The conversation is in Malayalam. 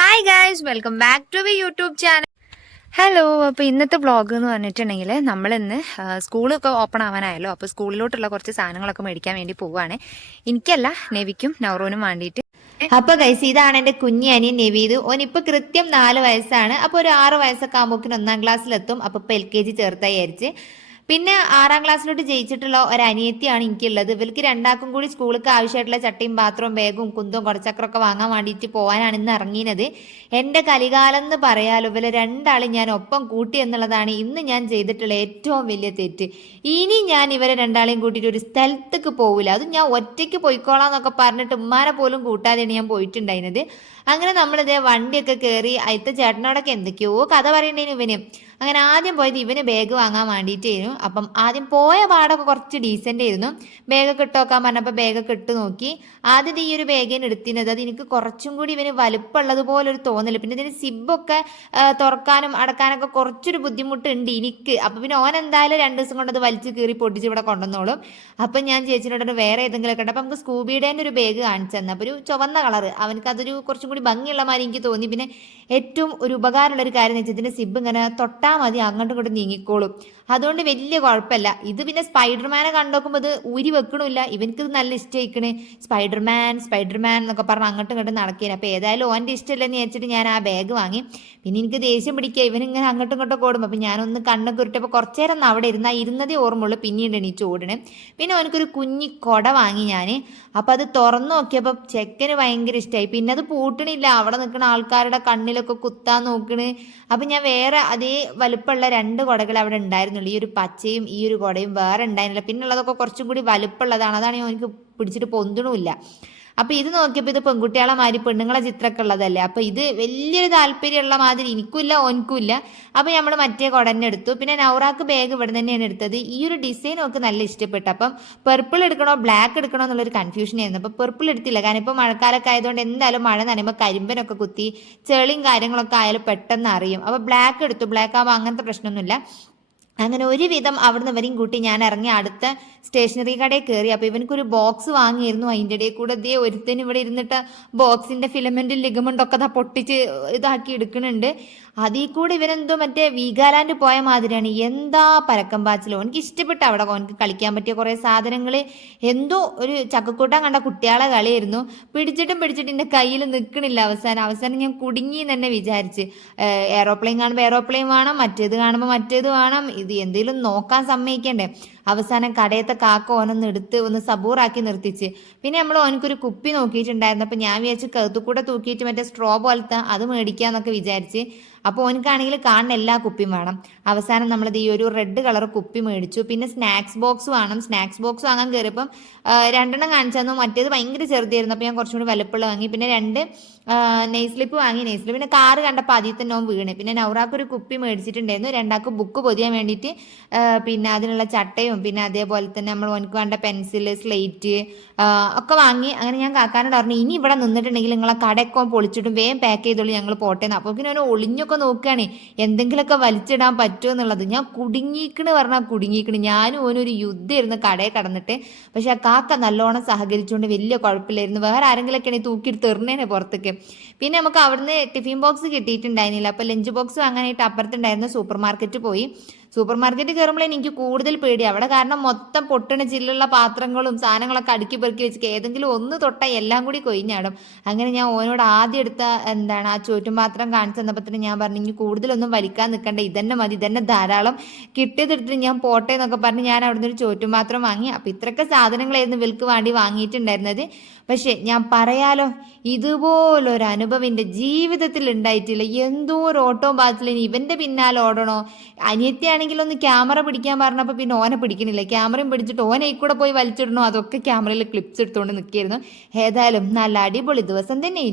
Hi guys welcome back to V YouTube channel hello അപ്പോൾ ഇന്നത്തെ വ്ളോഗ് എന്ന് പറഞ്ഞിട്ടുണ്ടെങ്കിൽ നമ്മളിന്ന് സ്കൂളൊക്കെ ഓപ്പൺ ആവാനായല്ലോ. അപ്പോൾ സ്കൂളിലോട്ടുള്ള കുറച്ച് സാധനങ്ങളൊക്കെ മേടിക്കാൻ വേണ്ടി പോവുകയാണ് എനിക്കല്ല നെവിക്കും നൗറോനും വേണ്ടിയിട്ട്. അപ്പൊ ഗൈസ് ഇതാണ് എന്റെ കുഞ്ഞി അനിയൻ നവീദ് ഓൻ ഇപ്പൊ കൃത്യം നാല് വയസ്സാണ്. അപ്പൊ ഒരു ആറ് വയസ്സൊക്കെ ആകുമ്പോക്കിന് ഒന്നാം ക്ലാസ്സിലെത്തും അപ്പൊ ഇപ്പൊ എൽ കെ ജി ചേർത്തായി വിചാരിച്ച്. പിന്നെ ആറാം ക്ലാസ്സിലോട്ട് ജയിച്ചിട്ടുള്ള ഒരു അനിയത്തിയാണ് എനിക്കുള്ളത്. ഇവർക്ക് രണ്ടാക്കും കൂടി സ്കൂളിലേക്ക് ആവശ്യമായിട്ടുള്ള ചട്ടിയും പാത്രവും ബാഗും കുന്തവും കുറച്ചക്കറൊക്കെ വാങ്ങാൻ വേണ്ടിയിട്ട് പോകാനാണ് ഇന്ന് ഇറങ്ങിയത്. എന്റെ കലികാലം എന്ന് പറയാലോ ഇവരെ രണ്ടാളും ഞാൻ ഒപ്പം കൂട്ടി എന്നുള്ളതാണ് ഇന്ന് ഞാൻ ചെയ്തിട്ടുള്ള ഏറ്റവും വലിയ തെറ്റ്. ഇനി ഞാൻ ഇവരെ രണ്ടാളെയും കൂട്ടിയിട്ട് ഒരു സ്ഥലത്തേക്ക് പോകില്ല അത് ഞാൻ ഒറ്റയ്ക്ക് പോയിക്കോളാം എന്നൊക്കെ പറഞ്ഞിട്ട് ഉമ്മാനെ പോലും കൂട്ടാതെയാണ് ഞാൻ പോയിട്ടുണ്ടായിരുന്നത്. അങ്ങനെ നമ്മളിതേ വണ്ടിയൊക്കെ കയറി അയത്ത ചേട്ടനോടൊക്കെ എന്തൊക്കെയോ കഥ പറയണ്ടേനു ഇവന്. അങ്ങനെ ആദ്യം പോയത് ഇവന് ബാഗ് വാങ്ങാൻ വേണ്ടിയിട്ടായിരുന്നു. അപ്പം ആദ്യം പോയ പാടൊക്കെ കുറച്ച് ഡീസന്റ് ആയിരുന്നു. ബാഗൊക്കെ ഇട്ട് നോക്കാൻ പറഞ്ഞപ്പോൾ ബാഗൊക്കെ ഇട്ട് നോക്കി. ആദ്യം ഈ ഒരു ബാഗിന് എടുത്തിരുന്നത്. അത് എനിക്ക് കുറച്ചും കൂടി ഇവന് വലുപ്പമുള്ളത് പോലെ ഒരു തോന്നൽ. പിന്നെ ഇതിന് സിബൊക്കെ തുറക്കാനും അടക്കാനൊക്കെ കുറച്ചൊരു ബുദ്ധിമുട്ടുണ്ട് എനിക്ക്. അപ്പം പിന്നെ ഓൻ എന്തായാലും രണ്ട് ദിവസം കൊണ്ട് അത് വലിച്ച് കീറി പൊട്ടിച്ച് ഇവിടെ കൊണ്ടുവന്നോളും. അപ്പം ഞാൻ ചേച്ചിനോട് വേറെ ഏതെങ്കിലും ഒക്കെ ഉണ്ട് അപ്പം നമുക്ക് സ്കൂബിയുടെ ഒരു ബാഗ് കാണിച്ചു തന്നെ. അപ്പോൾ ഒരു ചുവന്ന കളറ് അവനക്ക് അതൊരു കുറച്ചും കൂടി ഭംഗിയുള്ള മാതിരി എനിക്ക് തോന്നി. പിന്നെ ഏറ്റവും ഒരു ഉപകാരമുള്ള ഒരു കാര്യം എന്ന് വെച്ചാൽ ഇതിന്റെ സിബ് ഇങ്ങനെ തൊട്ടാൽ മതി അങ്ങോട്ടും ഇങ്ങോട്ടും നീങ്ങിക്കോളും. അതുകൊണ്ട് വലിയ കുഴപ്പമില്ല. ഇത് പിന്നെ സ്പൈഡർമാനെ കണ്ടോക്കുമ്പോൾ ഇത് ഊരി വെക്കണില്ല ഇവനക്ക് നല്ല ഇഷ്ടമായിക്കണ് സ്പൈഡർമാൻ സ്പൈഡർമാൻ എന്നൊക്കെ പറഞ്ഞ് അങ്ങോട്ടും ഇങ്ങോട്ടും നടക്കേനെ. അപ്പോൾ ഏതായാലും ഓന്റെ ഇഷ്ടമില്ലെന്ന് വിചാരിച്ചിട്ട് ഞാൻ ആ ബാഗ് വാങ്ങി. പിന്നെ എനിക്ക് ദേഷ്യം പിടിക്കുക ഇവനിങ്ങനെ അങ്ങോട്ടും ഇങ്ങോട്ടും ഓടും അപ്പോൾ ഞാനൊന്ന് കണ്ണൊക്കെ ഉരുട്ടപ്പോൾ കുറച്ച് നേരം അവിടെ ഇരുന്നാൽ ഇരുന്നതേ ഓർമ്മയുള്ളൂ. പിന്നീട് എണീച്ച് ഓടണേ. പിന്നെ അവനക്കൊരു കുഞ്ഞി കൊട വാങ്ങി ഞാൻ അപ്പോൾ അത് തുറന്നു നോക്കിയപ്പോൾ ചെക്കന് ഭയങ്കര ഇഷ്ടമായി പിന്നെ അത് പൂട്ടണില്ല. അവിടെ നിൽക്കുന്ന ആൾക്കാരുടെ കണ്ണിലൊക്കെ കുത്താൻ നോക്കണ്. അപ്പം ഞാൻ വേറെ അതേ വലുപ്പമുള്ള രണ്ട് കുടകൾ അവിടെ ഉണ്ടായിരുന്നുള്ളൂ ഈ ഒരു പച്ചയും ഈ ഒരു കുടയും വേറെ ഉണ്ടായിരുന്നില്ല. പിന്നെ ഉള്ളതൊക്കെ കുറച്ചും കൂടി വലുപ്പുള്ളതാണ്. അതാണ് എനിക്ക് പിടിച്ചിട്ട് പൊന്തണമില്ല അപ്പൊ ഇത് നോക്കിയപ്പോൾ ഇത് പെൺകുട്ടികളെ മാതിരി പെണ്ണുങ്ങളെ ചിത്രമൊക്കെ ഉള്ളതല്ലേ? അപ്പൊ ഇത് വലിയൊരു താല്പര്യമുള്ള മാതിരി എനിക്കുമില്ല ഓനക്കുമില്ല. അപ്പൊ നമ്മൾ മറ്റേ കുടന്നെ എടുത്തു. പിന്നെ നൗറാക്ക് ബാഗ് ഇവിടെ തന്നെയാണ് എടുത്തത്. ഈ ഒരു ഡിസൈൻ ഒക്കെ നല്ല ഇഷ്ടപ്പെട്ടു. അപ്പം പെർപ്പിൾ എടുക്കണോ ബ്ലാക്ക് എടുക്കണോ എന്നുള്ളൊരു കൺഫ്യൂഷൻ ആയിരുന്നു. അപ്പൊ പെർപ്പിൾ എടുത്തില്ല. കാരണം ഇപ്പൊ മഴക്കാലൊക്കെ ആയതുകൊണ്ട് എന്തായാലും മഴ നനയുമ്പോൾ കരിമ്പനൊക്കെ കുത്തി ചെളിയും കാര്യങ്ങളൊക്കെ ആയാലും പെട്ടെന്ന് അറിയും. അപ്പൊ ബ്ലാക്ക് എടുത്തു. ബ്ലാക്ക് ആകുമ്പോൾ അങ്ങനത്തെ പ്രശ്നമൊന്നുമില്ല. അങ്ങനെ ഒരുവിധം അവിടുന്ന് വരെയും കൂട്ടി ഞാൻ ഇറങ്ങി അടുത്ത സ്റ്റേഷനറി കടയിൽ കയറി. അപ്പോൾ ഇവനക്കൊരു ബോക്സ് വാങ്ങിയിരുന്നു. അതിന്റെ ഇടയിൽ കൂടെ ദേ ഒരുത്തൻ ഇവിടെ ഇരുന്നിട്ട് ബോക്സിന്റെ ഫിലമെന്റ് ലിഗമെന്റൊക്കെ അതാ പൊട്ടിച്ച് ഇതാക്കി എടുക്കുന്നുണ്ട്. അതിൽ കൂടെ ഇവരെന്തോ മറ്റേ വീഗാലാൻഡ് പോയ മാതിരിയാണ്. എന്താ പരക്കം പാച്ചിലോ. എനിക്ക് ഇഷ്ടപ്പെട്ട അവിടെ അവനക്ക് കളിക്കാൻ പറ്റിയ കുറേ സാധനങ്ങൾ. എന്തോ ഒരു ചക്കക്കൂട്ടം കണ്ട കുട്ടികളെ കളിയായിരുന്നു. പിടിച്ചിട്ടും പിടിച്ചിട്ട് എന്റെ കയ്യിൽ നിൽക്കണില്ല അവസാനം. അവസാനം ഞാൻ കുടുങ്ങി തന്നെ വിചാരിച്ച്. എയറോപ്ലെയിൻ കാണുമ്പോൾ എയറോപ്ലെയിൻ വേണം മറ്റേത് കാണുമ്പോൾ മറ്റേത് വേണം. ഇത് എന്തെങ്കിലും നോക്കാൻ സമ്മതിക്കണ്ടേ? അവസാനം കടയത്തെ കാക്ക ഓനൊന്ന് എടുത്ത് ഒന്ന് സബൂറാക്കി നിർത്തിച്ച്. പിന്നെ നമ്മൾ ഓനക്കൊരു കുപ്പി നോക്കിയിട്ടുണ്ടായിരുന്നു. അപ്പോൾ ഞാൻ വിചാരിച്ച് കഴുത്തുകൂടെ തൂക്കിയിട്ട് മറ്റേ സ്ട്രോ പോലത്തെ അത് മേടിക്കാന്നൊക്കെ വിചാരിച്ച്. അപ്പോൾ ഓനക്കാണെങ്കിൽ കാണുന്ന എല്ലാ കുപ്പിയും വേണം. അവസാനം നമ്മളത് ഈ ഒരു റെഡ് കളർ കുപ്പി മേടിച്ചു. പിന്നെ സ്നാക്സ് ബോക്സ് വേണം. സ്നാക്സ് ബോക്സ് വാങ്ങാൻ കയറിയപ്പം രണ്ടെണ്ണം കാണിച്ചു മറ്റേത് ഭയങ്കര ചെറുതായിരുന്നു. അപ്പോൾ ഞാൻ കുറച്ചും കൂടി വലപ്പുള്ള വാങ്ങി. പിന്നെ രണ്ട് നെയ്സ്ലിപ്പ് വാങ്ങി നെയ്സ്ലിപ്പ് പിന്നെ കാറ് കണ്ടപ്പോൾ അതിൽ തന്നെ ഓൻ വീണ്. പിന്നെ നൗറാക്ക് ഒരു കുപ്പി മേടിച്ചിട്ടുണ്ടായിരുന്നു. രണ്ടാൾക്ക് ബുക്ക് പൊതിയാൻ വേണ്ടിയിട്ട് പിന്നെ അതിനുള്ള ചട്ടയും പിന്നെ അതേപോലെ തന്നെ നമ്മൾ ഓനക്ക് വേണ്ട പെൻസിൽ സ്ലേറ്റ് ഒക്കെ വാങ്ങി അങ്ങനെ ഞാൻ കാക്കാനോട് പറഞ്ഞു ഇനി ഇവിടെ നിന്നിട്ടുണ്ടെങ്കിൽ നിങ്ങളെ കടയൊക്കെ പൊളിച്ചിട്ടും വേഗം പാക്ക് ചെയ്തോളൂ ഞങ്ങൾ പോട്ടേന്ന് അപ്പോൾ പിന്നെ ഒരു ഒളിഞ്ഞൊക്കെ നോക്കുകയാണ് എന്തെങ്കിലുമൊക്കെ വലിച്ചിടാൻ പറ്റുമോ എന്നുള്ളത്. ഞാൻ കുടുങ്ങിക്കണ് പറഞ്ഞാൽ കുടുങ്ങിക്കണ്. ഞാനും ഓനൊരു യുദ്ധമായിരുന്നു കടയിൽ കടന്നിട്ട്. പക്ഷെ ആ കാക്ക നല്ലോണം സഹകരിച്ചുകൊണ്ട് വലിയ കുഴപ്പമില്ലായിരുന്നു. വേറെ ആരെങ്കിലൊക്കെയാണെങ്കിൽ തൂക്കിയിട്ട് തെറിഞ്ഞേനെ പുറത്തേക്ക്. പിന്നെ നമുക്ക് അവിടുന്ന് ടിഫിൻ ബോക്സ് കിട്ടിയിട്ടുണ്ടായിരുന്നില്ല. അപ്പോൾ ലഞ്ച് ബോക്സ് വാങ്ങാനായിട്ട് അപ്പുറത്തുണ്ടായിരുന്ന സൂപ്പർ മാർക്കറ്റ് പോയി. സൂപ്പർ മാർക്കറ്റിൽ കയറുമ്പോൾ എനിക്ക് കൂടുതൽ പേടി. അവിടെ കാരണം മൊത്തം പൊട്ടണ ചില്ലുള്ള പാത്രങ്ങളും സാധനങ്ങളൊക്കെ അടുക്കി പെറുക്കി വെച്ച് ഏതെങ്കിലും ഒന്ന് തൊട്ട എല്ലാം കൂടി കൊയിഞ്ഞാടും അങ്ങനെ ഞാൻ ഓനോട് ആദ്യം എടുത്ത എന്താണ് ആ ചോറ്റും പാത്രം കാണിച്ചു തന്നപ്പോൾ ഞാൻ പറഞ്ഞു ഇനി കൂടുതലൊന്നും വലിക്കാൻ നിൽക്കണ്ട. ഇതന്നെ മതി ഇതന്നെ ധാരാളം. കിട്ടിയതെടുത്തിട്ട് ഞാൻ പോട്ടെ എന്നൊക്കെ പറഞ്ഞ് ഞാൻ അവിടുന്ന് ഒരു ചോറ്റും പാത്രം വാങ്ങി. അപ്പം ഇത്രയൊക്കെ സാധനങ്ങളായിരുന്നു വിൽക്ക് വേണ്ടി വാങ്ങിയിട്ടുണ്ടായിരുന്നത്. പക്ഷെ ഞാൻ പറയാലോ ഇതുപോലൊരു അനുഭവം എന്റെ ജീവിതത്തിൽ ഉണ്ടായിട്ടില്ല. എന്തോ ഒരു ഓട്ടോ പാച്ചിലിന് ഇവന്റെ പിന്നാലെ ഓടണോ? അനിയത്തിയാണെങ്കിൽ ഒന്ന് ക്യാമറ പിടിക്കാൻ പറഞ്ഞപ്പോൾ പിന്നെ ഓനെ പിടിക്കണില്ല. ക്യാമറയും പിടിച്ചിട്ട് ഓനെ കൂടെ പോയി വലിച്ചിടണോ? അതൊക്കെ ക്യാമറയിൽ ക്ലിപ്സ് എടുത്തുകൊണ്ട് നിൽക്കുകയായിരുന്നു ഏതായാലും നല്ല അടിപൊളി ദിവസം തന്നെയായിരുന്നു.